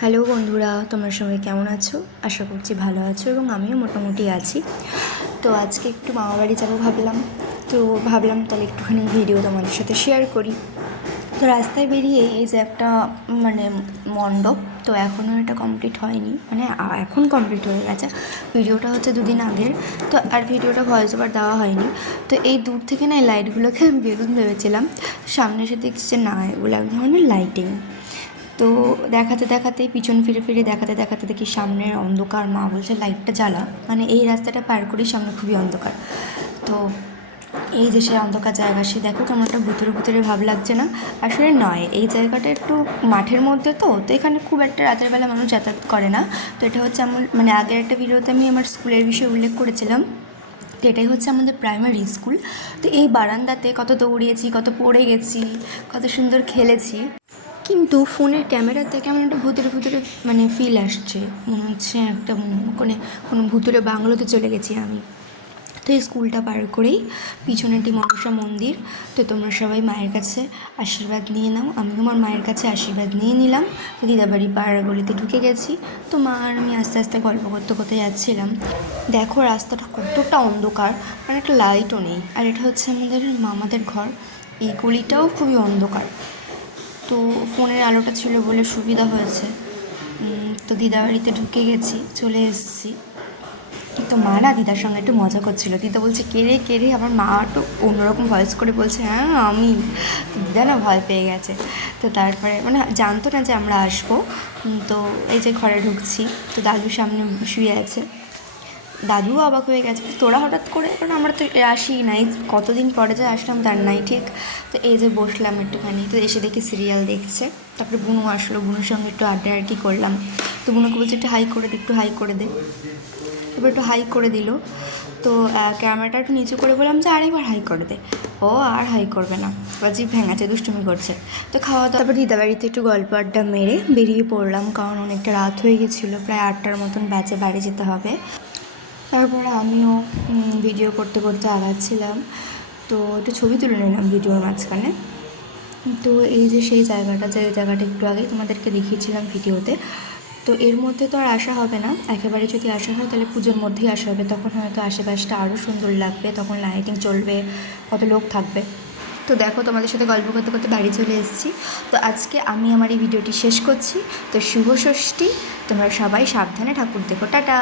Hello বন্ধুরা, তোমরা সবাই কেমন আছো? আশা করছি ভালো আছো এবং আমিও মোটামুটি আছি। তো আজকে একটু মামাবাড়ি যাবো ভাবলাম তাহলে একটুখানি ভিডিও তোমাদের সাথে শেয়ার করি। তো রাস্তায় বেরিয়ে এই যে একটা মানে মণ্ডপ, তো এখনও এটা কমপ্লিট হয়নি, মানে এখন কমপ্লিট হয়ে গেছে। ভিডিওটা হচ্ছে দুদিন আগের, তো আর ভিডিওটা ভয়েস ওভার দেওয়া হয়নি। তো এই দূর থেকে না এই লাইটগুলোকে আমি বেলুন ভেবেছিলাম, সামনে এসে দেখছি যে না, এগুলো এক ধরনের লাইটিং। তো দেখাতেই পিছন ফিরে দেখাতে দেখি সামনের অন্ধকার। মা বলছে লাইটটা জ্বালা, মানে এই রাস্তাটা পার করেই সামনে খুবই অন্ধকার। তো এই যে সে অন্ধকার জায়গা, সে দেখো কেমন একটা ভুতুরে ভাব লাগছে না? আসলে নয়, এই জায়গাটা একটু মাঠের মধ্যে, তো এখানে খুব একটা রাতের বেলা মানুষ যাতায়াত করে না। তো এটা হচ্ছে মানে আগের একটা ভিডিওতে আমি আমার স্কুলের বিষয়ে উল্লেখ করেছিলাম। তো এটাই হচ্ছে আমাদের প্রাইমারি স্কুল। তো এই বারান্দাতে কত দৌড়িয়েছি, কত পড়ে গেছি, কত সুন্দর খেলেছি। কিন্তু ফোনের ক্যামেরাতে কেমন একটা ভুতুরে মানে ফিল আসছে, মনে হচ্ছে একটা কোনো ভুতুরে বাংলোতে চলে গেছি আমি। তো এই স্কুলটা পার করেই পিছনেটি মনসা মন্দির। তো তোমরা সবাই মায়ের কাছে আশীর্বাদ নিয়ে নাও, আমিও আমার মায়ের কাছে আশীর্বাদ নিয়ে নিলাম। তো দিদাবাড়ি পাড়ার গলিতে ঢুকে গেছি। তো মা আর আমি আস্তে আস্তে গল্প করতে যাচ্ছিলাম। দেখো রাস্তাটা কতটা অন্ধকার, মানে একটা লাইটও নেই। আর এটা হচ্ছে আমাদের মামাদের ঘর। এই গলিটাও খুবই অন্ধকার, তো ফোনের আলোটা ছিল বলে সুবিধা হয়েছে। তো দিদা বাড়িতে ঢুকে গেছি, চলে এসেছি। তো মা না দিদার সঙ্গে একটু মজা করছিল। দিদা বলছে কে রে, আমার মা একটু অন্যরকম ভয়েস করে বলছে হ্যাঁ আমি। তো দিদা না ভয় পেয়ে গেছে। তো তারপরে মানে জানতো না যে আমরা আসবো। তো এই যে ঘরে ঢুকছি, তো দাদু সামনে শুয়ে আছে। দাদুও অবাক হয়ে গেছে, তোরা হঠাৎ করে, কারণ আমরা তো আসি নাই, কতদিন পরে যে আসলাম তার নাই ঠিক। তো এই যে বসলাম একটুখানি, তো এসে দেখি সিরিয়াল দেখছে। তারপরে বুনু আসলো, বুনুর সঙ্গে একটু আড্ডা আর কি করলাম। তো বুনুকে বলছে একটু হাই করে দে। তারপর একটু হাই করে দিল। তো ক্যামেরাটা একটু নিচু করে বললাম যে আরেকবার হাই করে দে। ও আর হাই করবে না, জিভ ভেঙেছে, দুষ্টুমি করছে। তো খাওয়া দাওয়া, তারপর দিদা বাড়িতে একটু গল্প আড্ডা মেরে বেরিয়ে পড়লাম, কারণ অনেকটা রাত হয়ে গেছিলো, প্রায় 8টার মতন বাজে, বাড়ি যেতে হবে। তারপরে আমিও ভিডিও করতে আগাচ্ছিলাম। তো একটু ছবি তুলে নিলাম ভিডিওর মাঝখানে। তো এই যে সেই জায়গাটা, যে জায়গাটা একটু আগেই তোমাদেরকে দেখিয়েছিলাম ভিডিওতে। তো এর মধ্যে তো আর আসা হবে না, একেবারে যদি আসা হয় তাহলে পুজোর মধ্যেই আসা হবে, তখন হয়তো আশেপাশটা আরও সুন্দর লাগবে, তখন লাইটিং চলবে, কত লোক থাকবে। তো দেখো তোমাদের সাথে গল্প করতে বাড়ি চলে এসেছি। তো আজকে আমি আমার এই ভিডিওটি শেষ করছি। তো শুভ ষষ্ঠী, তোমরা সবাই সাবধানে ঠাকুর দেখো, টাটা।